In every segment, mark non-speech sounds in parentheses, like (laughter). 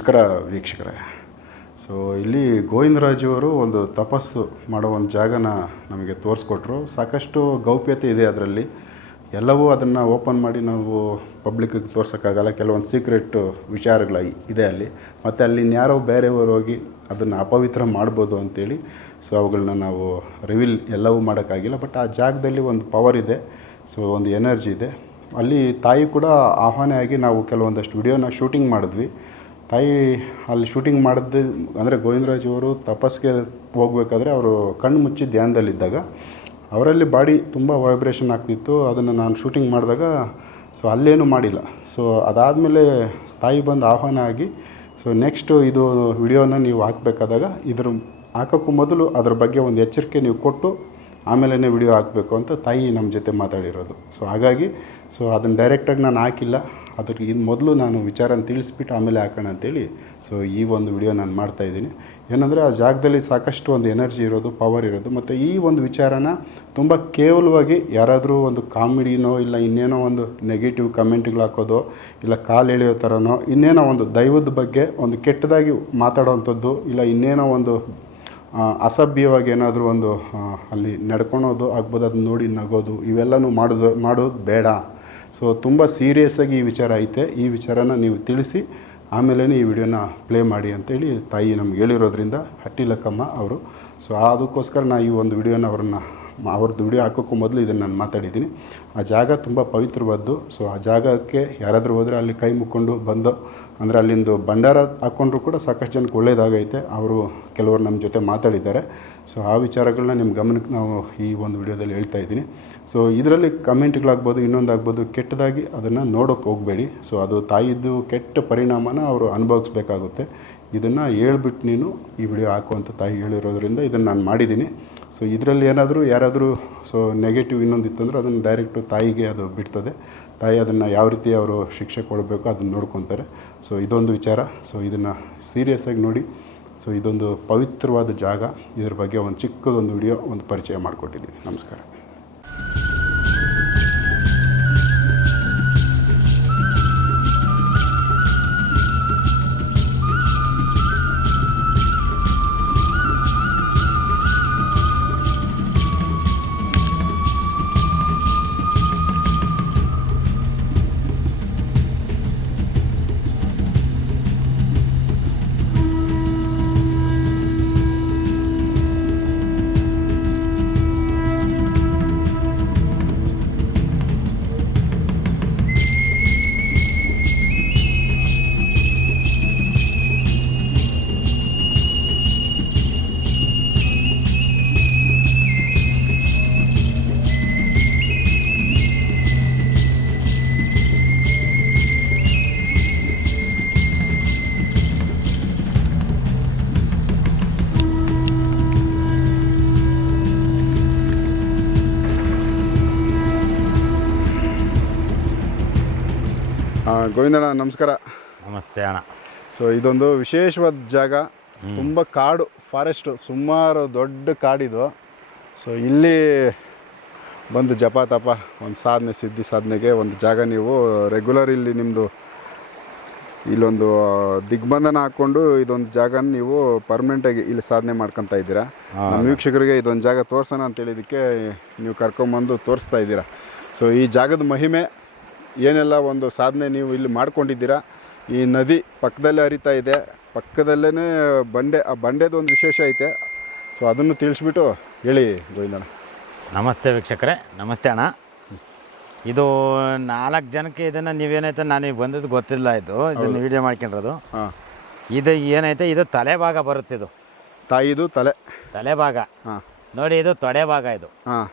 ನಮಸ್ಕಾರ ವೀಕ್ಷಕರೇ. ಸೊ ಇಲ್ಲಿ ಗೋವಿಂದರಾಜು ಒಂದು ತಪಸ್ಸು ಮಾಡೋ ಒಂದು ಜಾಗನ ನಮಗೆ ತೋರಿಸ್ಕೊಟ್ರು. ಸಾಕಷ್ಟು ಗೌಪ್ಯತೆ ಇದೆ ಅದರಲ್ಲಿ. ಎಲ್ಲವೂ ಅದನ್ನು ಓಪನ್ ಮಾಡಿ ನಾವು ಪಬ್ಲಿಕ್ಕಿಗೆ ತೋರ್ಸೋಕ್ಕಾಗಲ್ಲ. ಕೆಲವೊಂದು ಸೀಕ್ರೆಟ್ ವಿಚಾರಗಳ ಇದೆ ಅಲ್ಲಿ. ಮತ್ತು ಅಲ್ಲಿ ಯಾರೋ ಬೇರೆಯವರು ಹೋಗಿ ಅದನ್ನು ಅಪವಿತ್ರ ಮಾಡ್ಬೋದು ಅಂತೇಳಿ. ಸೊ ಅವುಗಳನ್ನ ನಾವು ರಿವೀಲ್ ಎಲ್ಲವೂ ಮಾಡೋಕ್ಕಾಗಿಲ್ಲ. ಬಟ್ ಆ ಜಾಗದಲ್ಲಿ ಒಂದು ಪವರ್ ಇದೆ. ಸೊ ಒಂದು ಎನರ್ಜಿ ಇದೆ. ಅಲ್ಲಿ ತಾಯಿ ಕೂಡ ಆಹ್ವಾನ ಆಗಿ ನಾವು ಕೆಲವೊಂದಷ್ಟು ವಿಡಿಯೋನ ಶೂಟಿಂಗ್ ಮಾಡಿದ್ವಿ. ತಾಯಿ ಅಲ್ಲಿ ಶೂಟಿಂಗ್ ಮಾಡಿದ್ದು, ಅಂದರೆ ಗೋವಿಂದರಾಜ್ ಅವರು ತಪಸ್ಗೆ ಹೋಗ್ಬೇಕಾದ್ರೆ ಅವರು ಕಣ್ಣು ಮುಚ್ಚಿ ಧ್ಯಾನದಲ್ಲಿದ್ದಾಗ ಅವರಲ್ಲಿ ಬಾಡಿ ತುಂಬ ವೈಬ್ರೇಷನ್ ಆಗ್ತಿತ್ತು. ಅದನ್ನು ನಾನು ಶೂಟಿಂಗ್ ಮಾಡಿದಾಗ ಸೊ ಅಲ್ಲೇನು ಮಾಡಿಲ್ಲ. ಸೊ ಅದಾದಮೇಲೆ ತಾಯಿ ಬಂದು ಆಹ್ವಾನ ಆಗಿ ಸೊ ನೆಕ್ಸ್ಟು ಇದು ವಿಡಿಯೋನ ನೀವು ಹಾಕಬೇಕಾದಾಗ ಇದ್ರ ಹಾಕೋಕ್ಕೂ ಮೊದಲು ಅದ್ರ ಬಗ್ಗೆ ಒಂದು ಎಚ್ಚರಿಕೆ ನೀವು ಕೊಟ್ಟು ಆಮೇಲೆ ವಿಡಿಯೋ ಹಾಕಬೇಕು ಅಂತ ತಾಯಿ ನಮ್ಮ ಜೊತೆ ಮಾತಾಡಿರೋದು. ಸೊ ಹಾಗಾಗಿ ಸೊ ಅದನ್ನು ಡೈರೆಕ್ಟಾಗಿ ನಾನು ಹಾಕಿಲ್ಲ. ಅದ್ರಿಗೆ ಇನ್ನು ಮೊದಲು ನಾನು ವಿಚಾರನ ತಿಳಿಸ್ಬಿಟ್ಟು ಆಮೇಲೆ ಹಾಕೋಣ ಅಂತೇಳಿ. ಸೊ ಈ ಒಂದು ವಿಡಿಯೋ ನಾನು ಮಾಡ್ತಾಯಿದ್ದೀನಿ ಏನಂದರೆ, ಆ ಜಾಗದಲ್ಲಿ ಸಾಕಷ್ಟು ಒಂದು ಎನರ್ಜಿ ಇರೋದು ಪವರ್ ಇರೋದು, ಮತ್ತು ಈ ಒಂದು ವಿಚಾರನ ತುಂಬ ಕೇವಲವಾಗಿ ಯಾರಾದರೂ ಒಂದು ಕಾಮಿಡಿನೋ ಇಲ್ಲ ಇನ್ನೇನೋ ಒಂದು ನೆಗೆಟಿವ್ ಕಮೆಂಟ್ಗಳು ಹಾಕೋದು, ಇಲ್ಲ ಕಾಲು ಎಳೆಯೋ ಥರನೋ ಇನ್ನೇನೋ ಒಂದು ದೈವದ ಬಗ್ಗೆ ಒಂದು ಕೆಟ್ಟದಾಗಿ ಮಾತಾಡೋವಂಥದ್ದು ಇಲ್ಲ ಇನ್ನೇನೋ ಒಂದು ಅಸಭ್ಯವಾಗಿ ಏನಾದರೂ ಒಂದು ಅಲ್ಲಿ ನಡ್ಕೊಳೋದು ಆಗ್ಬೋದು, ಅದನ್ನ ನೋಡಿ ನಗೋದು, ಇವೆಲ್ಲನೂ ಮಾಡೋದು ಮಾಡೋದು ಬೇಡ. ಸೊ ತುಂಬ ಸೀರಿಯಸ್ಸಾಗಿ ಈ ವಿಚಾರ ಐತೆ. ಈ ವಿಚಾರನ ನೀವು ತಿಳಿಸಿ ಆಮೇಲೆ ಈ ವಿಡಿಯೋನ ಪ್ಲೇ ಮಾಡಿ ಅಂತೇಳಿ ತಾಯಿ ನಮ್ಗೆ ಹೇಳಿರೋದ್ರಿಂದ ಹಟ್ಟಿಲಕ್ಕಮ್ಮ ಅವರು. ಸೊ ಅದಕ್ಕೋಸ್ಕರ ನಾನು ಈ ಒಂದು ವಿಡಿಯೋನ ಅವ್ರನ್ನ ಅವ್ರದ್ದು ವಿಡಿಯೋ ಹಾಕೋಕ್ಕೂ ಮೊದಲು ಇದನ್ನು ನಾನು ಮಾತಾಡಿದ್ದೀನಿ. ಆ ಜಾಗ ತುಂಬ ಪವಿತ್ರವಾದ್ದು. ಸೊ ಆ ಜಾಗಕ್ಕೆ ಯಾರಾದರೂ ಹೋದರೆ ಅಲ್ಲಿ ಕೈ ಮುಕ್ಕೊಂಡು ಬಂದು ಅಂದರೆ ಅಲ್ಲಿಂದು ಭಂಡಾರ ಹಾಕ್ಕೊಂಡ್ರು ಕೂಡ ಸಾಕಷ್ಟು ಜನಕ್ಕೆ ಒಳ್ಳೆಯದಾಗೈತೆ ಅವರು ಕೆಲವರು ನಮ್ಮ ಜೊತೆ ಮಾತಾಡಿದ್ದಾರೆ. ಸೊ ಆ ವಿಚಾರಗಳನ್ನ ನಿಮ್ಮ ಗಮನಕ್ಕೆ ನಾವು ಈ ಒಂದು ವಿಡಿಯೋದಲ್ಲಿ ಹೇಳ್ತಾ ಇದ್ದೀನಿ. ಸೊ ಇದರಲ್ಲಿ ಕಮೆಂಟ್ಗಳಾಗ್ಬೋದು, ಇನ್ನೊಂದಾಗ್ಬೋದು, ಕೆಟ್ಟದಾಗಿ ಅದನ್ನು ನೋಡೋಕ್ಕೆ ಹೋಗಬೇಡಿ. ಸೊ ಅದು ತಾಯಿದ್ದು ಕೆಟ್ಟ ಪರಿಣಾಮನ ಅವರು ಅನುಭವಿಸ್ಬೇಕಾಗುತ್ತೆ. ಇದನ್ನು ಹೇಳ್ಬಿಟ್ಟು ನೀನು ಈ ವಿಡಿಯೋ ಹಾಕು ಅಂತ ತಾಯಿ ಹೇಳಿರೋದ್ರಿಂದ ಇದನ್ನು ನಾನು ಮಾಡಿದ್ದೀನಿ. ಸೊ ಇದರಲ್ಲಿ ಏನಾದರೂ, ಯಾರಾದರೂ ಸೊ ನೆಗೆಟಿವ್ ಇನ್ನೊಂದು ಅಂದರೆ ಅದನ್ನು ಡೈರೆಕ್ಟು ತಾಯಿಗೆ ಅದು ಬಿಡ್ತದೆ. ತಾಯಿ ಅದನ್ನು ಯಾವ ರೀತಿ ಅವರು ಶಿಕ್ಷೆ ಕೊಡಬೇಕು ಅದನ್ನು ನೋಡ್ಕೊತಾರೆ. ಸೊ ಇದೊಂದು ವಿಚಾರ. ಸೊ ಇದನ್ನು ಸೀರಿಯಸ್ಸಾಗಿ ನೋಡಿ. ಸೊ ಇದೊಂದು ಪವಿತ್ರವಾದ ಜಾಗ. ಇದ್ರ ಬಗ್ಗೆ ಒಂದು ಚಿಕ್ಕದೊಂದು ವಿಡಿಯೋ ಒಂದು ಪರಿಚಯ ಮಾಡಿಕೊಟ್ಟಿದ್ದೀನಿ ನಮಸ್ಕಾರ. ಗೋವಿಂದಣ್ಣ ನಮಸ್ಕಾರ. ನಮಸ್ತೆ ಅಣ್ಣ. ಸೊ ಇದೊಂದು ವಿಶೇಷವಾದ ಜಾಗ. ತುಂಬ ಕಾಡು ಫಾರೆಸ್ಟು ಸುಮಾರು ದೊಡ್ಡ ಕಾಡಿದು. ಸೊ ಇಲ್ಲಿ ಬಂದು ಜಪ ತಪ ಒಂದು ಸಾಧನೆ ಸಿದ್ಧಿ ಸಾಧನೆಗೆ ಒಂದು ಜಾಗ ನೀವು ರೆಗ್ಯುಲರ್ ಇಲ್ಲಿ ನಿಮ್ಮದು ಇಲ್ಲೊಂದು ದಿಗ್ಬಂಧನ ಹಾಕ್ಕೊಂಡು ಇದೊಂದು ಜಾಗ ನೀವು ಪರ್ಮನೆಂಟಾಗಿ ಇಲ್ಲಿ ಸಾಧನೆ ಮಾಡ್ಕೊತಾ ಇದ್ದೀರಾ. ನಮ್ಮ ವೀಕ್ಷಕರಿಗೆ ಇದೊಂದು ಜಾಗ ತೋರ್ಸೋಣ ಅಂತೇಳಿದಕ್ಕೆ ನೀವು ಕರ್ಕೊಂಬಂದು ತೋರಿಸ್ತಾ ಇದ್ದೀರಾ. ಸೊ ಈ ಜಾಗದ ಮಹಿಮೆ ಏನೆಲ್ಲ ಒಂದು ಸಾಧನೆ ನೀವು ಇಲ್ಲಿ ಮಾಡ್ಕೊಂಡಿದ್ದೀರಾ? ಈ ನದಿ ಪಕ್ಕದಲ್ಲೇ ಹರಿತಾ ಇದೆ. ಪಕ್ಕದಲ್ಲೇ ಬಂಡೆ ಆ ಬಂಡೆದು ಒಂದು ವಿಶೇಷ ಐತೆ. ಸೊ ಅದನ್ನು ತಿಳಿಸ್ಬಿಟ್ಟು ಹೇಳಿ ಗೋವಿಂದಣ್ಣ. ನಮಸ್ತೆ ವೀಕ್ಷಕರೇ. ನಮಸ್ತೆ ಅಣ್ಣ. ಇದು ನಾಲ್ಕು ಜನಕ್ಕೆ ಇದನ್ನು ನೀವೇನೈತೆ ನನಗೆ ಬಂದದ್ದು ಗೊತ್ತಿಲ್ಲ ಇದು. ಇದನ್ನು ವಿಡಿಯೋ ಮಾಡ್ಕೊಂಡಿರೋದು. ಹಾಂ. ಇದು ಏನೈತೆ? ಇದು ತಲೆ ಭಾಗ ಬರುತ್ತೆ ಇದು ತಾಯಿದು ತಲೆ. ತಲೆ ಭಾಗ. ಹಾಂ. ನೋಡಿ ಇದು ತೊಡೆ ಭಾಗ ಇದು. ಹಾಂ.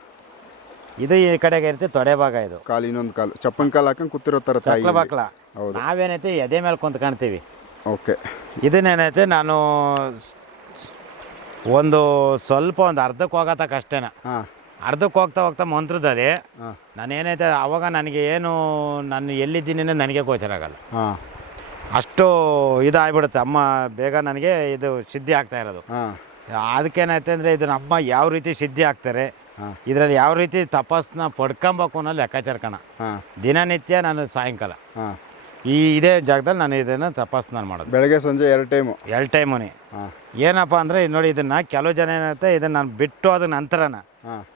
ಇದು ಈ ಕಡೆಗೆ ಇರುತ್ತೆ ತೊಡೆ ಭಾಗ ಇದು. ಕಾಲು ಇನ್ನೊಂದು ಕಾಲು. ಚಪ್ಪನ್ ಕಾಲು ಹಾಕೊಂಡು ಕೂತಿರೋ ಥರ ತಾಯಿ ಚಕ್ಲ ಬಾಕ್ಲ. ಹೌದು. ನಾವೇನೈತೆ ಎದೆ ಮೇಲೆ ಕುಂತ್ ಕಾಣ್ತೀವಿ. ಓಕೆ. ಇದನ್ನೇನೈತೆ ನಾನು ಒಂದು ಸ್ವಲ್ಪ ಒಂದು ಅರ್ಧಕ್ಕೆ ಹೋಗತ್ತಕ್ಕೆ ಅಷ್ಟೇನ. ಹಾಂ. ಅರ್ಧಕ್ಕೆ ಹೋಗ್ತಾ ಹೋಗ್ತಾ ಮಂತ್ರದಲ್ಲಿ ಹಾಂ. ನಾನೇನೈತೆ ಅವಾಗ ನನಗೆ ಏನು ನಾನು ಎಲ್ಲಿದ್ದೀನಿ ಅನ್ನೋದು ನನಗೆ ಗೋಚರ ಆಗಲ್ಲ. ಹಾಂ. ಅಷ್ಟು ಇದಾಗ್ಬಿಡುತ್ತೆ. ಅಮ್ಮ ಬೇಗ ನನಗೆ ಇದು ಸಿದ್ಧಿ ಆಗ್ತಾ ಇರೋದು. ಹಾಂ. ಅದಕ್ಕೇನೈತೆ ಅಂದರೆ ಇದನ್ನ ಅಮ್ಮ ಯಾವ ರೀತಿ ಸಿದ್ಧಿ ಆಗ್ತಾರೆ ಇದರಲ್ಲಿ ಯಾವ ರೀತಿ ತಪಸ್ಸನ್ನ ಪಡ್ಕೊಬೇಕು ಅನ್ನೋ ಲೆಕ್ಕಾಚಾರ ಕಣ. ಹಾಂ. ದಿನನಿತ್ಯ ನಾನು ಸಾಯಂಕಾಲ. ಹಾಂ. ಈ ಇದೇ ಜಾಗದಲ್ಲಿ ನಾನು ಇದನ್ನು ತಪಾಸಣೆ ಮಾಡೋದು. ಬೆಳಗ್ಗೆ ಸಂಜೆ ಎರಡು ಟೈಮು. ಎರಡು ಟೈಮುನಿ ಏನಪ್ಪ ಅಂದರೆ ಇದು ನೋಡಿ ಇದನ್ನು ಕೆಲವು ಜನ ಏನೈತೆ ಇದನ್ನು ನಾನು ಬಿಟ್ಟು ಅದ ನಂತರನ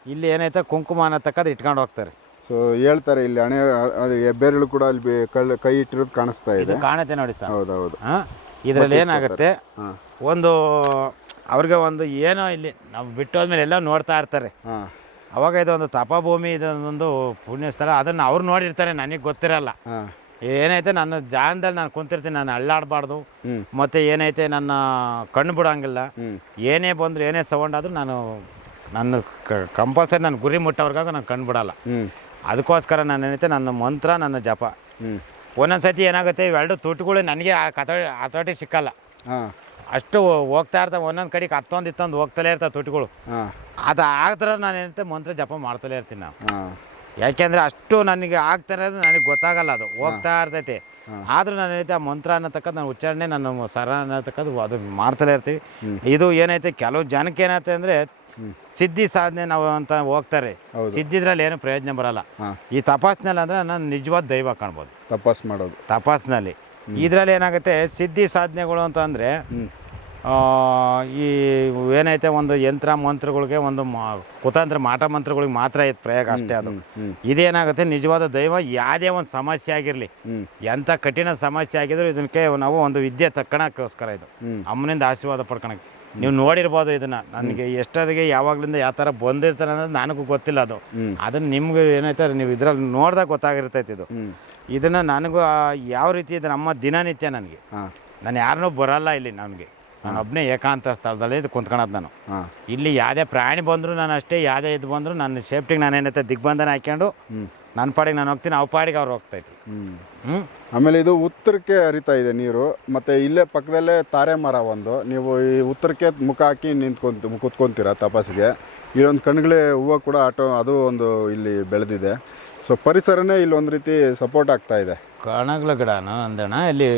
ಇಲ್ಲಿ ಏನೈತೆ ಕುಂಕುಮ ಅನ್ನೋ ತಕ್ಕದು ಇಟ್ಕೊಂಡು ಹೋಗ್ತಾರೆ. ಸೊ ಹೇಳ್ತಾರೆ ಇಲ್ಲಿ ಹಣೆ ಅದು ಹೆಬ್ಬೆರಳು ಕೂಡ ಅಲ್ಲಿ ಕಳ್ಳ ಕಳ್- ಕೈ ಇಟ್ಟಿರೋದು ಕಾಣಿಸ್ತಾ ಇದೆ. ಕಾಣುತ್ತೆ ನೋಡಿ ಸರ್. ಹೌದೌದು. ಹಾಂ. ಇದರಲ್ಲಿ ಏನಾಗುತ್ತೆ? ಒಂದು ಅವ್ರಿಗೆ ಒಂದು ಏನೋ ಇಲ್ಲಿ ನಾವು ಬಿಟ್ಟೋದ್ಮೇಲೆ ಎಲ್ಲ ನೋಡ್ತಾ ಇರ್ತಾರೆ. ಹಾಂ. ಅವಾಗ ಇದೊಂದು ತಪಭೂಮಿ ಇದೊಂದು ಪುಣ್ಯ ಸ್ಥಳ ಅದನ್ನು ಅವ್ರು ನೋಡಿರ್ತಾರೆ ನನಗೆ ಗೊತ್ತಿರಲ್ಲ. ಹಾಂ. ಏನೈತೆ ನನ್ನ ಜಾಗದಲ್ಲಿ ನಾನು ಕುಂತಿರ್ತೀನಿ ನಾನು ಅಳ್ಳಾಡಬಾರ್ದು. ಮತ್ತು ಏನೈತೆ ನನ್ನ ಕಣ್ಣು ಬಿಡೋಂಗಿಲ್ಲ. ಏನೇ ಬಂದರೂ ಏನೇ ಸೌಂಡ್ ಆದರೂ ನಾನು ನನ್ನ ಕಂಪಲ್ಸರಿ ನನ್ನ ಗುರಿ ಮುಟ್ಟೋರ್ಗಾಗ ನಾನು ಕಣ್ಣು ಬಿಡಲ್ಲ. ಅದಕ್ಕೋಸ್ಕರ ನಾನು ಏನೈತೆ ನನ್ನ ಮಂತ್ರ ನನ್ನ ಜಪ. ಹ್ಞೂ ಒಂದೊಂದು ಸತಿ ಏನಾಗುತ್ತೆ ಇವೆರಡು ತುಟ್ಟುಗಳು ನನಗೆ ಆ ಕಥ ಹತೋಟಿ ಸಿಕ್ಕಲ್ಲ. ಹಾಂ. ಅಷ್ಟು ಹೋಗ್ತಾ ಇರ್ತಾವೆ ಒಂದೊಂದು ಕಡೆಗೆ ಹತ್ತೊಂದು ಇತ್ತೊಂದು ಹೋಗ್ತಲೇ ಇರ್ತಾವೆ ತುಟಿಗಳು. ಅದು ಆಗ್ತಾರ ನಾನು ಏನಂತೆ ಮಂತ್ರ ಜಪ ಮಾಡ್ತಲೇ ಇರ್ತೀನಿ ನಾವು ಯಾಕೆಂದ್ರೆ ಅಷ್ಟು ನನಗೆ ಆಗ್ತಾ ಇರೋದು ನನಗೆ ಗೊತ್ತಾಗಲ್ಲ ಅದು ಹೋಗ್ತಾ ಇರ್ತೈತಿ. ಆದರೂ ನಾನು ಏನೈತೆ ಆ ಮಂತ್ರ ಅನ್ನತಕ್ಕದ್ದು ನಾನು ಉಚ್ಚಾರಣೆ ನನ್ನ ಸರ ಅನ್ನತಕ್ಕದ್ದು ಅದು ಮಾಡ್ತಲೇ ಇರ್ತೀವಿ. ಇದು ಏನೈತೆ ಕೆಲವು ಜನಕ್ಕೆ ಏನೈತೆ ಅಂದರೆ ಸಿದ್ಧಿ ಸಾಧನೆ ನಾವು ಅಂತ ಹೋಗ್ತಾರೆ. ಸಿದ್ಧಿದ್ರಲ್ಲಿ ಏನು ಪ್ರಯೋಜನ ಬರಲ್ಲ. ಈ ತಪಾಸಣೆಲ್ಲ ಅಂದರೆ ನಾನು ನಿಜವಾದ ದೈವ ಕಾಣ್ಬೋದು. ತಪಾಸ್ ಮಾಡೋದು. ತಪಾಸಣಲ್ಲಿ ಇದರಲ್ಲಿ ಏನಾಗುತ್ತೆ ಸಿದ್ಧಿ ಸಾಧನೆಗಳು ಅಂತ ಅಂದರೆ ಈ ಏನೈತೆ ಒಂದು ಯಂತ್ರ ಮಂತ್ರಗಳಿಗೆ ಒಂದು ಮ- ಕುತಂತ್ರ ಮಾಟ ಮಂತ್ರಗಳಿಗೆ ಮಾತ್ರ ಐತೆ ಪ್ರಯೋಗ ಅಷ್ಟೇ ಅದು. ಇದೇನಾಗುತ್ತೆ ನಿಜವಾದ ದೈವ ಯಾವುದೇ ಒಂದು ಸಮಸ್ಯೆ ಆಗಿರಲಿ ಎಂಥ ಕಠಿಣ ಸಮಸ್ಯೆ ಆಗಿದ್ರು ಇದಕ್ಕೆ ನಾವು ಒಂದು ವಿದ್ಯೆ ತಕ್ಕಣಕ್ಕೋಸ್ಕರ ಇದು. ಅಮ್ಮನಿಂದ ಆಶೀರ್ವಾದ ಪಡ್ಕೊಳಕ್ಕೆ. ನೀವು ನೋಡಿರ್ಬೋದು ಇದನ್ನ. ನನಗೆ ಎಷ್ಟೊತ್ತಿಗೆ ಯಾವಾಗ್ಲಿಂದ ಯಾವ ಥರ ಬಂದಿರ್ತಾರೆ ಅನ್ನೋದು ನನಗೂ ಗೊತ್ತಿಲ್ಲ ಅದು. ಅದನ್ನ ನಿಮ್ಗೆ ಏನೈತೆ ನೀವು ಇದ್ರಲ್ಲಿ ನೋಡಿದಾಗ ಗೊತ್ತಾಗಿರ್ತೈತೆ ಇದು. ಇದನ್ನು ನನಗೂ ಯಾವ ರೀತಿ ಇದೆ ನಮ್ಮ ದಿನನಿತ್ಯ ನನಗೆ. ನಾನು ಯಾರನ್ನೂ ಬರಲ್ಲ ಇಲ್ಲಿ ನನಗೆ ನಾನು ಒಬ್ಬನೇ ಏಕಾಂತ ಸ್ಥಳದಲ್ಲಿ ಇದು ಕುಂತ್ಕೊಳೋದು ನಾನು. ಇಲ್ಲಿ ಯಾವುದೇ ಪ್ರಾಣಿ ಬಂದರೂ ನಾನು ಅಷ್ಟೇ ಯಾವುದೇ ಇದು ಬಂದರೂ ನನ್ನ ಸೇಫ್ಟಿಗೆ ನಾನು ಏನೈತೆ ದಿಗ್ಬಂಧನ ಹಾಕ್ಕೊಂಡು ನನ್ನ ಪಾಡಿಗೆ ನಾನು ಹೋಗ್ತೀನಿ ಅವ್ರ ಪಾಡಿಗೆ ಅವ್ರು ಹೋಗ್ತೈತಿ ಹ್ಞೂ ಆಮೇಲೆ ಇದು ಉತ್ತರಕ್ಕೆ ಹರಿತಾ ಇದೆ ನೀರು ಮತ್ತು ಇಲ್ಲೇ ಪಕ್ಕದಲ್ಲೇ ತಾರೆ ಮರ ಒಂದು. ನೀವು ಈ ಉತ್ತರಕ್ಕೆ ಮುಖ ಹಾಕಿ ನಿಂತ್ಕೊಂತ ಕುತ್ಕೊಂತೀರ ತಪಾಸಿಗೆ ಇಲ್ಲೊಂದು ಕಣ್ಗಳೇ ಹೂವು ಕೂಡ ಆಟೋ ಅದು ಒಂದು ಇಲ್ಲಿ ಬೆಳೆದಿದೆ. ಸೊ ಪರಿಸರನೇ ಇಲ್ಲಿ ಒಂದು ರೀತಿ ಸಪೋರ್ಟ್ ಆಗ್ತಾ ಇದೆ. ಕಣಗಳ ಗಿಡನೂ ಅಂದಣ ಇಲ್ಲಿ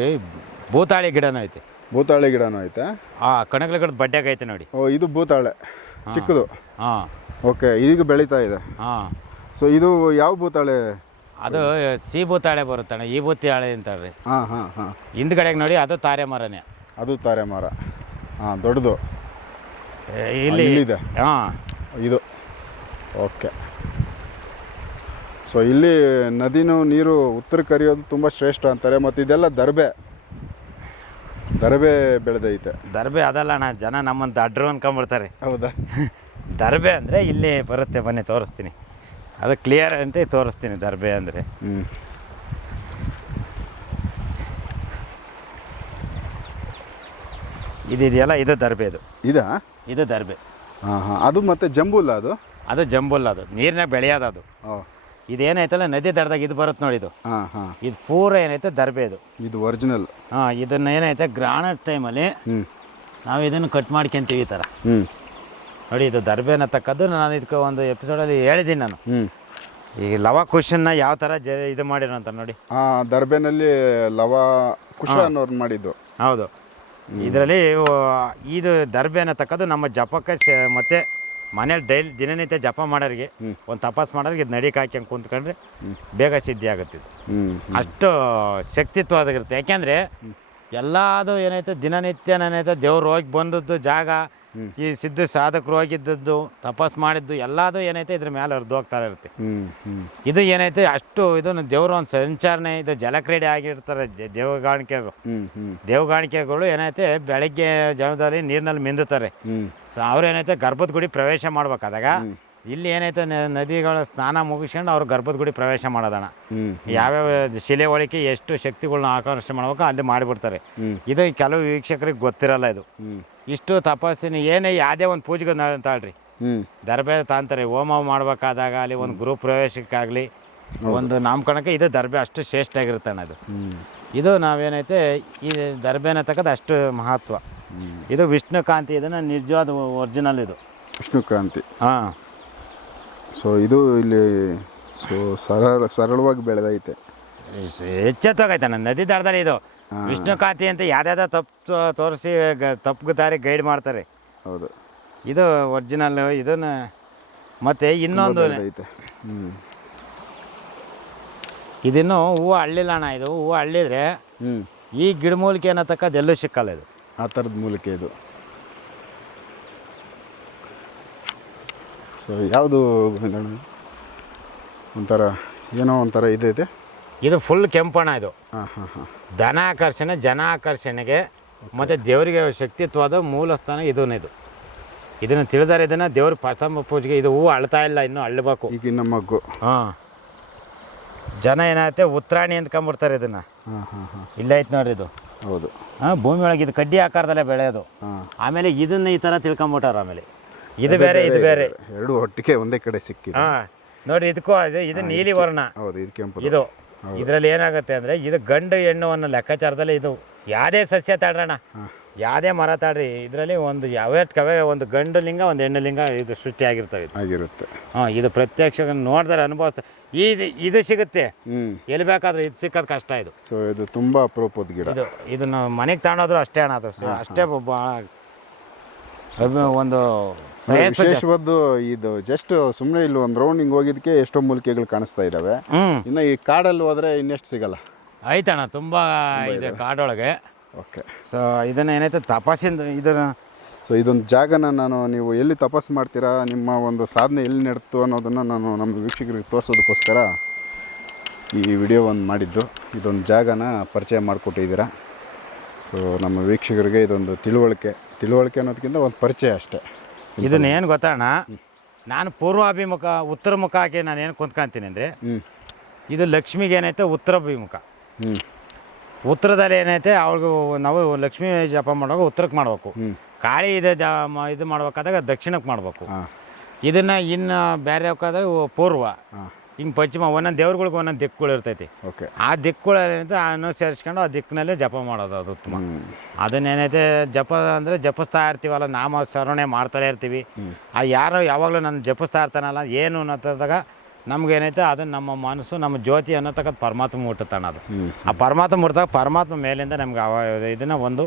ಭೂತಾಳಿ ಗಿಡನೂ ಐತಿ. ಭೂತಾಳೆ ಗಿಡನೂ ಐತೆ. ಆ ಕಣಗ್ಲ ಗಿಡದ ಬಡ್ಡೆಗೆ ಐತೆ ನೋಡಿ. ಓ ಇದು ಭೂತಾಳೆ. ಚಿಕ್ಕದು. ಹಾಂ. ಓಕೆ ಈಗ ಬೆಳೀತಾ ಇದೆ. ಹಾಂ. ಸೊ ಇದು ಯಾವ ಭೂತಾಳೆ? ಅದು ಸಿ ಭೂತಾಳೆ ಬರುತ್ತಣ್ಣ ಈ ಭೂತಾಳೆ ಅಂತಾಳ್ರಿ. ಹಾಂ ಹಾಂ ಹಾಂ. ಹಿಂದ್ಗಡೆಗೆ ನೋಡಿ ಅದು ತಾರೆ ಮರನೇ ಅದು ತಾರೆ ಮರ ಹಾಂ ದೊಡ್ಡದು. ಇಲ್ಲಿ. ಇಲ್ಲಿದೆ. ಹಾಂ. ಇದು. ಓಕೆ. ಸೊ ಇಲ್ಲಿ ನದಿನೂ ನೀರು ಉತ್ತರ ಕರಿಯೋದು ತುಂಬ ಶ್ರೇಷ್ಠ ಅಂತಾರೆ ಮತ್ತು ಇದೆಲ್ಲ ದರ್ಬೆ. ದರ್ಬೆ ಬೆಳೆದೈತೆ ದರ್ಬೆ ಅದಲ್ಲ ಅಣ್ಣ ಜನ ನಮ್ಮಂತ ಅಡ್ರು ಅನ್ಕೊಂಬಿಡ್ತಾರೆ ಹೌದಾ? (laughs) ದರ್ಬೆ ಅಂದರೆ ಇಲ್ಲಿ ಬರುತ್ತೆ ಬನ್ನಿ ತೋರಿಸ್ತೀನಿ. ಅದು ಕ್ಲಿಯರ್ ಅಂತ ತೋರಿಸ್ತೀನಿ ದರ್ಬೆ ಅಂದರೆ. ಹ್ಞೂ ಇದಿದೆಯಲ್ಲ ಇದು ದರ್ಬೆ ಇದು ಇದಾ? ಇದು ದರ್ಬೆ. ಹಾಂ ಹಾಂ ಅದು ಮತ್ತೆ ಜಂಬೂಲ ಅದು? ಅದು ಜಂಬುಲ್ ಅದು ನೀರಿನ ಬೆಳೆಯೋದು ಅದು. ಓ. ಇದೇನೈತಲ್ಲ ನದಿ ದಡದಾಗ ಇದು ಬರುತ್ತೆ ನೋಡಿ ಇದು. ಹಾಂ ಹಾಂ. ಇದು ಪೂರ ಏನೈತೆ ದರ್ಬೆ ಇದು. ಇದು ಒರಿಜಿನಲ್ ಹಾಂ ಇದನ್ನ ಏನೈತೆ ಗ್ರಾನಟ್ ಟೈಮಲ್ಲಿ ನಾವು ಇದನ್ನು ಕಟ್ ಮಾಡ್ಕೊಂತೀವಿ ಈ ಥರ ನೋಡಿ ಇದು ದರ್ಬೆ ಅನ್ನತಕ್ಕದ್ದು ನಾನು ಇದಕ್ಕೆ ಒಂದು ಎಪಿಸೋಡಲ್ಲಿ ಹೇಳಿದ್ದೀನಿ ನಾನು. ಈ ಲವ ಕುಶನ್ನ ಯಾವ ಥರ ಜ ಇದು ಮಾಡಿರೋ ಅಂತ ನೋಡಿ. ಹಾಂ ದರ್ಬೆನಲ್ಲಿ ಲವ ಕುಶ ಅನ್ನೋರು ಮಾಡಿದ್ದು. ಹೌದು. ಇದರಲ್ಲಿ ಇದು ದರ್ಬೆ ಅನ್ನತಕ್ಕದ್ದು ನಮ್ಮ ಜಪಕ್ಕೆ ಮತ್ತೆ ಮನೇಲಿ ಡೈಲಿ ದಿನನಿತ್ಯ ಜಪ ಮಾಡೋರಿಗೆ ಒಂದು ತಪಾಸ್ ಮಾಡೋರಿಗೆ ಇದು ನಡಿಕೆ ಹಾಕ್ಯಂಗೆ ಕುಂತ್ಕೊಂಡ್ರೆ ಬೇಗ ಸಿದ್ಧಿ ಆಗುತ್ತೆ ಇದು. ಅಷ್ಟು ಶಕ್ತಿತ್ವದಾಗಿರುತ್ತೆ. ಯಾಕೆಂದರೆ ಎಲ್ಲದು ಏನೈತೆ ದಿನನಿತ್ಯ ಏನೈತೆ ದೇವ್ರು ಹೋಗಿ ಬಂದದ್ದು ಜಾಗ ಈ ಸಿದ್ಧ ಸಾಧಕರು ಹೋಗಿದ್ದದ್ದು ತಪಸ್ ಮಾಡಿದ್ದು ಎಲ್ಲದು ಏನೈತೆ ಇದ್ರ ಮೇಲೆ ಅವ್ರದ್ದು ಹೋಗ್ತಾ ಇರುತ್ತೆ. ಇದು ಏನೈತೆ ಅಷ್ಟು ಇದನ್ನು ದೇವ್ರ ಒಂದು ಸಂಚಾರಣೆ ಇದು ಜಲಕ್ರೀಡೆ ಆಗಿರ್ತಾರೆ ದೇವಗಾಣಿಕೆಗಳು. ದೇವಗಾಣಿಕೆಗಳು ಏನೈತೆ ಬೆಳಗ್ಗೆ ಜನದಲ್ಲಿ ನೀರಿನಲ್ಲಿ ಮಿಂದುತ್ತಾರೆ. ಸೊ ಅವ್ರು ಏನೈತೆ ಗರ್ಭದ ಗುಡಿ ಪ್ರವೇಶ ಮಾಡ್ಬೇಕಾದಾಗ ಇಲ್ಲಿ ಏನೈತೆ ನ- ನದಿಗಳ ಸ್ನಾನ ಮುಗಿಸ್ಕೊಂಡು ಅವ್ರು ಗರ್ಭದ ಗುಡಿ ಪ್ರವೇಶ ಮಾಡೋದಣ. ಯಾವ್ಯಾವ ಶಿಲೆ ಒಳಿಕೆ ಎಷ್ಟು ಶಕ್ತಿಗಳನ್ನ ಆಕರ್ಷಣೆ ಮಾಡ್ಬೇಕು ಅಲ್ಲಿ ಮಾಡಿಬಿಡ್ತಾರೆ. ಇದು ಕೆಲವು ವೀಕ್ಷಕರಿಗೆ ಗೊತ್ತಿರಲ್ಲ ಇದು. ಇಷ್ಟು ತಪಾಸಣೆ ಏನೇ ಯಾವುದೇ ಒಂದು ಪೂಜೆಗೆ ತಾಳ್ರಿ. ದರ್ಬೆ ತಾಂತಾರೆ ಹೋಮ ಮಾಡ್ಬೇಕಾದಾಗ ಅಲ್ಲಿ ಒಂದು ಗೃಹ ಪ್ರವೇಶಕ್ಕಾಗಲಿ ಒಂದು ನಾಮಕರಣಕ್ಕೆ ಇದು ದರ್ಬೆ ಅಷ್ಟು ಶ್ರೇಷ್ಠ ಆಗಿರುತ್ತೆ ಅಣ್ಣ ಇದು ಇದು ನಾವೇನೈತೆ ಈ ದರ್ಬೆನ ತಕ್ಕದ ಅಷ್ಟು ಮಹತ್ವ. ಇದು ವಿಷ್ಣುಕಾಂತಿ ಇದನ್ನು ನಿಜವಾದ ಒರಿಜಿನಲ್ ಇದು. ವಿಷ್ಣು ಕ್ರಾಂತಿ. ಹಾಂ. ಸೊ ಇದು ಇಲ್ಲಿ ಸೊ ಸರಳ ಸರಳವಾಗಿ ಬೆಳೆದೈತೆ. ಎಚ್ಚೆತ್ತೋಗೈತೆ ನನ್ನ ನದಿ ದಡದಲ್ಲಿ ಇದು? ವಿಷ್ಣುಕಾಂತಿ ಅಂತ ಯಾವ್ದಾದ ತಪ್ಪು ತೋರಿಸಿ ತಪ್ಪು ದಾರಿ ಗೈಡ್ ಮಾಡ್ತಾರೆ. ಹೌದು. ಇದು ಒರಿಜಿನಲ್ ಇದನ್ನು ಮತ್ತು ಇನ್ನೊಂದು ಐತೆ ಹ್ಞೂ ಇದಿನ್ನು ಹೂವು ಅಣ್ಣ ಇದು. ಹೂವು ಅಳ್ಳಿದ್ರೆ ಹ್ಞೂ ಈ ಗಿಡಮೂಲಿಕೆ ಅನ್ನತಕ್ಕದ್ದು ಎಲ್ಲೂ ಸಿಕ್ಕಲ್ಲ ಇದು. ಆ ಥರದ ಮೂಲಿಕೆ ಇದು. ಸೊ ಯಾವುದು? ಒಂಥರ ಏನೋ ಒಂಥರ ಇದೈತೆ ಇದು? ಫುಲ್ ಕೆಂಪಣ ಇದು. ಹಾಂ ಹಾಂ ಹಾಂ. ಧನ ಆಕರ್ಷಣೆ ಜನ ಆಕರ್ಷಣೆಗೆ ಮತ್ತು ದೇವರಿಗೆ ಶಕ್ತಿತ್ವದ ಮೂಲ ಸ್ಥಾನ ಇದೂ. ಇದು ಇದನ್ನು ತಿಳಿದಾರೆ ಇದನ್ನು ದೇವ್ರ ಪ್ರಥಮ ಪೂಜೆಗೆ ಇದು ಹೂವು ಅಳ್ತಾ ಇಲ್ಲ ಇನ್ನೂ ಅಳ್ಳಬೇಕು ಈಗ ಇನ್ನು ಮಗ್ಗು. ಹಾಂ. ಜನ ಏನಾಗುತ್ತೆ ಉತ್ತರಾಣಿ ಅಂದ್ಕೊಂಬಿಡ್ತಾರೆ ಇದನ್ನು. ಹಾಂ ಹಾಂ ಹಾಂ. ಇಲ್ಲೈತೆ ನೋಡ್ರಿ ಇದು. ಹೌದು. ಹಾಂ ಭೂಮಿ ಒಳಗೆ ಇದು ಕಡ್ಡಿ ಆಕಾರದಲ್ಲೇ ಬೆಳೆಯೋದು. ಹಾಂ. ಆಮೇಲೆ ಇದನ್ನ ಈ ಥರ ತಿಳ್ಕೊಂಬಿಟ್ಟಾರ ಆಮೇಲೆ. ಇದು ಬೇರೆ ಇದು ಬೇರೆ ಎರಡು ಒಟ್ಟಿಗೆ ಒಂದೇ ಕಡೆ ಸಿಕ್ಕಿದೆ. ಹಾಂ ನೋಡಿ ಇದಕ್ಕೂ ಇದು ಇದು ನೀಲಿ ವರ್ಣ. ಹೌದು ಇದು ಕೆಂಪು ಇದು ಇದರಲ್ಲಿ ಏನಾಗುತ್ತೆ ಅಂದರೆ ಇದು ಗಂಡು ಹೆಣ್ಣು ಅನ್ನೋ ಲೆಕ್ಕಾಚಾರದಲ್ಲಿ ಇದು ಯಾವುದೇ ಸಸ್ಯ ತಾಡ್ರಣ ಯಾವುದೇ ಮರ ತಾಡ್ರಿ ಇದರಲ್ಲಿ ಒಂದು ಯಾವ್ಯಾವೇ ಒಂದು ಗಂಡು ಲಿಂಗ ಒಂದು ಹೆಣ್ಣು ಲಿಂಗ ಇದು ಸೃಷ್ಟಿ ಆಗಿರ್ತವೆ ಆಗಿರುತ್ತೆ. ಹಾಂ ಇದು ಪ್ರತ್ಯಕ್ಷ ನೋಡಿದ್ರೆ ಅನುಭವಿಸ್ತ ಇದು ಇದು ಸಿಗುತ್ತೆ. ಎಲ್ಲಿ ಬೇಕಾದ್ರೂ ಇದು ಸಿಕ್ಕೋದು ಕಷ್ಟ ಇದು. ಸೊ ಇದು ತುಂಬ ಅಪರೂಪದ ಗಿಡ. ಇದು ಇದನ್ನು ಮನೆಗೆ ತಗೊಂಡೋದ್ರು ಅಷ್ಟೇ ಅಣ್ಣ ಅದು. ಅಷ್ಟೇ ಭಾಳ ಒಂದು. ವಿಶೇಷವಾದ್ದು ಇದು ಜಸ್ಟ್ ಸುಮ್ಮನೆ ಇಲ್ಲಿ ಒಂದು ರೌಂಡಿಂಗ್ ಹಿಂಗೆ ಹೋಗಿದ್ದಕ್ಕೆ ಎಷ್ಟೋ ಮೂಲಿಕೆಗಳು ಕಾಣಿಸ್ತಾ ಇದ್ದಾವೆ ಹ್ಮ್. ಇನ್ನು ಈ ಕಾಡಲ್ಲಿ ಹೋದ್ರೆ ಇನ್ನೆಷ್ಟು ಸಿಗಲ್ಲ. ಐತಣ್ಣ ತುಂಬ ಇದೆ ಕಾಡೊಳಗೆ. ಓಕೆ. ಸೊ ಇದನ್ನ ಏನೈತೆ ತಪಾಸಿಂದ ಇದನ್ನ ಸೊ ಇದೊಂದು ಜಾಗನ ನಾನು ನೀವು ಎಲ್ಲಿ ತಪಾಸ್ ಮಾಡ್ತೀರಾ ನಿಮ್ಮ ಒಂದು ಸಾಧನೆ ಎಲ್ಲಿ ನಡೆತು ಅನ್ನೋದನ್ನು ನಾನು ನಮ್ಮ ವೀಕ್ಷಕರಿಗೆ ತೋರಿಸೋದಕ್ಕೋಸ್ಕರ ಈ ವಿಡಿಯೋ ಒಂದು ಮಾಡಿದ್ದು. ಇದೊಂದು ಜಾಗನ ಪರಿಚಯ ಮಾಡಿಕೊಟ್ಟಿದ್ದೀರಾ. ಸೊ ನಮ್ಮ ವೀಕ್ಷಕರಿಗೆ ಇದೊಂದು ತಿಳುವಳಿಕೆ ತಿಳುವಳಿಕೆ ಅನ್ನೋದಕ್ಕಿಂತ ಒಂದು ಪರಿಚಯ ಅಷ್ಟೇ. ಇದನ್ನ ಏನು ಗೊತ್ತಣ್ಣ ನಾನು ಪೂರ್ವಾಭಿಮುಖ ಉತ್ತರ ಮುಖ ಹಾಕಿ ನಾನು ಏನು ಕುಂತ್ಕೊಂತೀನಿ ಅಂದರೆ ಹ್ಞೂ ಇದು ಲಕ್ಷ್ಮಿಗೆ ಏನೈತೆ? ಉತ್ತರಾಭಿಮುಖ. ಹ್ಞೂ ಉತ್ತರದಲ್ಲಿ ಏನೈತೆ? ಅವ್ರಿಗೂ ನಾವು ಲಕ್ಷ್ಮಿ ಜಪ ಮಾಡುವಾಗ ಉತ್ತರಕ್ಕೆ ಮಾಡಬೇಕು. ಹ್ಞೂ ಕಾಳಿ ಇದೆ ಜ ಇದು ಮಾಡ್ಬೇಕಾದಾಗ ದಕ್ಷಿಣಕ್ಕೆ ಮಾಡಬೇಕು. ಇದನ್ನು ಇನ್ನು ಬೇರೆ ಹೋಗೋದ್ರೆ ಪೂರ್ವ. ಹಿಂಗೆ ಪಶ್ಚಿಮ ಒಂದೊಂದು ದೇವ್ರಗಳಿಗೆ ಒಂದೊಂದು ದಿಕ್ಕುಗಳು ಇರ್ತೈತಿ. ಓಕೆ ಆ ದಿಕ್ಕುಗಳು ಏನೈತೆ ಅನುಸರಿಸ್ಕೊಂಡು ಆ ದಿಕ್ಕಿನಲ್ಲೇ ಜಪ ಮಾಡೋದು ಅದು ಉತ್ತಮ. ಅದನ್ನೇನೈತೆ ಜಪ ಅಂದರೆ ಜಪಿಸ್ತಾ ಇರ್ತೀವಲ್ಲ ನಾಮ ಸ್ಮರಣೆ ಮಾಡ್ತಾನೆ ಇರ್ತೀವಿ. ಆ ಯಾರು ಯಾವಾಗಲೂ ನಾನು ಜಪಿಸ್ತಾ ಇರ್ತಾನಲ್ಲ ಏನು ಅನ್ನೋದಾಗ ನಮ್ಗೇನೈತೆ ಅದನ್ನು ನಮ್ಮ ಮನಸ್ಸು ನಮ್ಮ ಜ್ಯೋತಿ ಅನ್ನೋತಕ್ಕಂಥ ಪರಮಾತ್ಮ ಮುಟ್ಟುತ್ತಾನೆ ಅದು. ಆ ಪರಮಾತ್ಮ ಮುಟ್ಟಿದಾಗ ಪರಮಾತ್ಮ ಮೇಲಿಂದ ನಮ್ಗೆ ಅವ ಇದನ್ನು ಒಂದು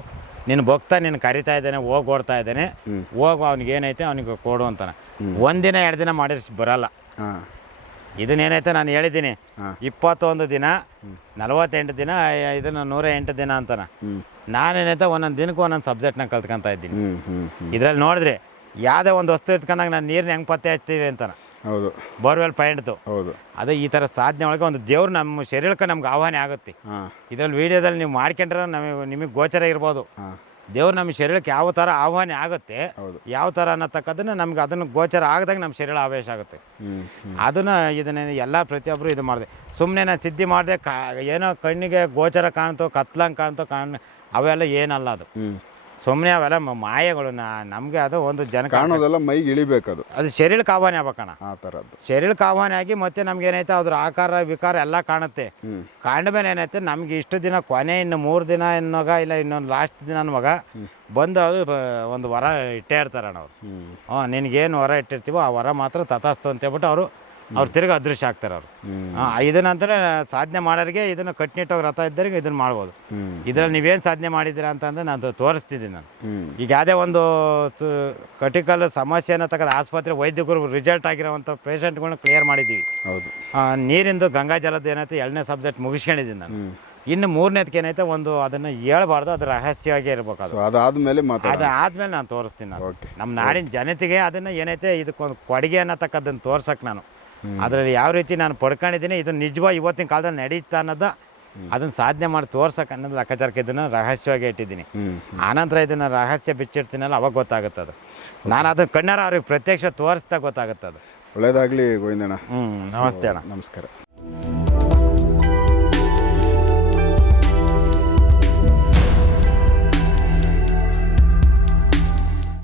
ನಿನ್ನ ಭಕ್ತ ನಿನ್ನ ಕರಿತಾ ಇದ್ದಾನೆ ಹೋಗಿ ಓಡ್ತಾ ಇದ್ದಾನೆ ಹೋಗು ಅವ್ನಿಗೆ ಏನೈತೆ ಅವನಿಗೆ ಕೊಡು ಅಂತಾನೆ. ಒಂದಿನ ಎರಡು ದಿನ ಮಾಡಿರ್ಸಿ ಬರಲ್ಲ. ಇದನ್ನೇನೈತೆ ನಾನು ಹೇಳಿದ್ದೀನಿ. ಇಪ್ಪತ್ತೊಂದು ದಿನ ನಲವತ್ತೆಂಟು ದಿನ ಇದನ್ನ ನೂರ ಎಂಟು ದಿನ ಅಂತಾನೆ. ನಾನೇನೈತೆ ಒಂದೊಂದು ದಿನಕ್ಕೂ ಒಂದೊಂದು ಸಬ್ಜೆಕ್ಟ್ನ ಕಲ್ತ್ಕೊಂತ ಇದ್ದೀನಿ. ಇದರಲ್ಲಿ ನೋಡಿದ್ರೆ ಯಾವುದೇ ಒಂದು ವಸ್ತು ಇಟ್ಕೊಂಡಾಗ ನಾನು ನೀರನ್ನ ಹೆಂಗೆ ಪತ್ತೆ ಹಚ್ತೀವಿ ಅಂತಾನೆ. ಹೌದು. ಬೋರ್ವೆಲ್ ಪಾಯಿಂಟ್ದು ಹೌದು. ಅದೇ ಈ ಥರ ಸಾಧನೆ ಒಳಗೆ ಒಂದು ದೇವ್ರು ನಮ್ಮ ಶರೀರಕ್ಕೆ ನಮ್ಗೆ ಆಹ್ವಾನ ಆಗುತ್ತೆ. ಇದರಲ್ಲಿ ವಿಡಿಯೋದಲ್ಲಿ ನೀವು ಮಾಡ್ಕೊಂಡ್ರೆ ನಮಗೆ ನಿಮಗೆ ಗೋಚರ ಇರ್ಬೋದು. ದೇವ್ರು ನಮ್ಮ ಶರೀರಕ್ಕೆ ಯಾವ ಥರ ಆಹ್ವಾನ ಆಗುತ್ತೆ. ಯಾವ ಥರ ಅನ್ನತಕ್ಕದನ್ನು ನಮ್ಗೆ ಅದನ್ನು ಗೋಚರ ಆಗದಾಗ ನಮ್ಮ ಶರೀರ ಆವೇಶ ಆಗುತ್ತೆ. ಅದನ್ನು ಇದನ್ನ ಎಲ್ಲ ಪ್ರತಿಯೊಬ್ಬರು ಇದು ಮಾಡಿದೆ. ಸುಮ್ಮನೆ ನಾನು ಸಿದ್ಧಿ ಮಾಡಿದೆ ಕಾ ಏನೋ ಕಣ್ಣಿಗೆ ಗೋಚರ ಕಾಣ್ತೋ ಕತ್ಲಂಗೆ ಕಾಣ್ತೋ ಕಾಣ್ ಅವೆಲ್ಲ ಏನಲ್ಲ ಅದು. ಸುಮ್ಮನೆ ಅವೆಲ್ಲ ಮಾಯಗಳು ಮಾಯೆಗಳು ನಮಗೆ ಅದು ಒಂದು ಜನ ಕಾಣೋದೆಲ್ಲ ಮೈಗೆ ಇಳಿಬೇಕದು. ಅದು ಶರೀರ ಕಾವಾನೆ ಆಗ್ಬೇಕಣ್ಣ. ಆ ಥರದ್ದು ಶರೀರ ಕಾವಾನೆ ಆಗಿ ಮತ್ತೆ ನಮ್ಗೆ ಏನೈತೆ ಅದ್ರ ಆಕಾರ ವಿಕಾರ ಎಲ್ಲ ಕಾಣುತ್ತೆ. ಹ್ಞೂ ಕಾಂಡ ಮೇಲೆ ಏನೈತೆ ನಮ್ಗೆ ಇಷ್ಟು ದಿನ ಕೊನೆ ಇನ್ನು ಮೂರು ದಿನ ಅನ್ನೋಗ ಇಲ್ಲ ಇನ್ನೊಂದು ಲಾಸ್ಟ್ ದಿನ ಅನ್ನುವಾಗ ಬಂದು ಅದು ಬ- ಒಂದು ವರ ಇಟ್ಟೇ ಇರ್ತಾರಣ್ಣ ಅವ್ರು. ಹ್ಞೂ ಹ್ಞೂ ನಿನಗೇನು ವರ ಇಟ್ಟಿರ್ತೀವೋ ಆ ವರ ಮಾತ್ರ ತಥಾಸ್ತು ಅಂತೇಳ್ಬಿಟ್ಟು ಅವರು ಅವ್ರು ತಿರ್ಗ ಅದೃಶ್ಯ ಆಗ್ತಾರೆ ಅವರು. ಇದನ್ನ ಇದನ್ನಂತರ ಸಾಧನೆ ಮಾಡೋರಿಗೆ ಇದನ್ನು ಕಟ್ನಿಟ್ಟಾಗಿ ರಥ ಇದ್ದರಿಗೆ ಇದನ್ನ ಮಾಡ್ಬೋದು. ಇದ್ರಲ್ಲಿ ನೀವೇನು ಸಾಧನೆ ಮಾಡಿದ್ದೀರಾ ಅಂತಂದ್ರೆ ನಾನು ತೋರಿಸ್ತಿದ್ದೀನಿ ನಾನು. ಈಗ ಯಾವುದೇ ಒಂದು ಕಟಿಕಲ್ ಸಮಸ್ಯೆನ ತಕ್ಕದ ಆಸ್ಪತ್ರೆ ವೈದ್ಯಕರು ರಿಸಲ್ಟ್ ಆಗಿರೋವಂಥ ಪೇಷಂಟ್ಗಳನ್ನ ಕ್ಲಿಯರ್ ಮಾಡಿದ್ದೀವಿ. ಹೌದು. ಆ, ನೀರಿಂದು ಗಂಗಾ ಜಲದ ಏನೈತೆ ಎರಡನೇ ಸಬ್ಜೆಕ್ಟ್ ಮುಗಿಸ್ಕೊಂಡಿದ್ದೀನಿ ನಾನು. ಇನ್ನು ಮೂರನೇದಕ್ಕೆ ಏನೈತೆ ಒಂದು ಅದನ್ನು ಹೇಳ್ಬಾರ್ದು ಅದು ರಹಸ್ಯವಾಗಿ ಇರಬೇಕು ಅದು ಅದಾದ್ಮೇಲೆ ಅದು ಆದ್ಮೇಲೆ ನಾನು ತೋರಿಸ್ತೀನಿ ನಾನು. ನಮ್ಮ ನಾಡಿನ ಜನತೆಗೆ ಅದನ್ನು ಏನೈತೆ ಇದಕ್ಕೊಂದು ಕೊಡುಗೆ ಅನ್ನತಕ್ಕದನ್ನು ತೋರ್ಸಕ್ಕೆ ನಾನು. ಅದರಲ್ಲಿ ಯಾವ ರೀತಿ ನಾನು ಪಡ್ಕೊಂಡಿದ್ದೀನಿ ಇದು ನಿಜವಾಗಿ ಇವತ್ತಿನ ಕಾಲದಲ್ಲಿ ನಡೀತಾ ಅನ್ನೋದು ಅದನ್ನು ಸಾಧನೆ ಮಾಡಿ ತೋರ್ಸಕ್ಕೆ ಅನ್ನೋದು ಲೆಕ್ಕಾಚಾರಕ್ಕೆ ಇದನ್ನು ರಹಸ್ಯವಾಗಿ ಇಟ್ಟಿದ್ದೀನಿ. ಆನಂತರ ಇದನ್ನು ರಹಸ್ಯ ಬಿಚ್ಚಿಡ್ತೀನಲ್ಲ ಅವಾಗ ಗೊತ್ತಾಗುತ್ತೆ ಅದು. ನಾನು ಅದನ್ನು ಕಣ್ಣಾರ ಅವ್ರಿಗೆ ಪ್ರತ್ಯಕ್ಷ ತೋರಿಸ್ದಾಗ ಗೊತ್ತಾಗುತ್ತೆ ಅದು. ಒಳ್ಳೇದಾಗಲಿ ಗೋವಿಂದಣ್ಣ. ಹ್ಞೂ ನಮಸ್ತೆ ಅಣ್ಣ. ನಮಸ್ಕಾರ.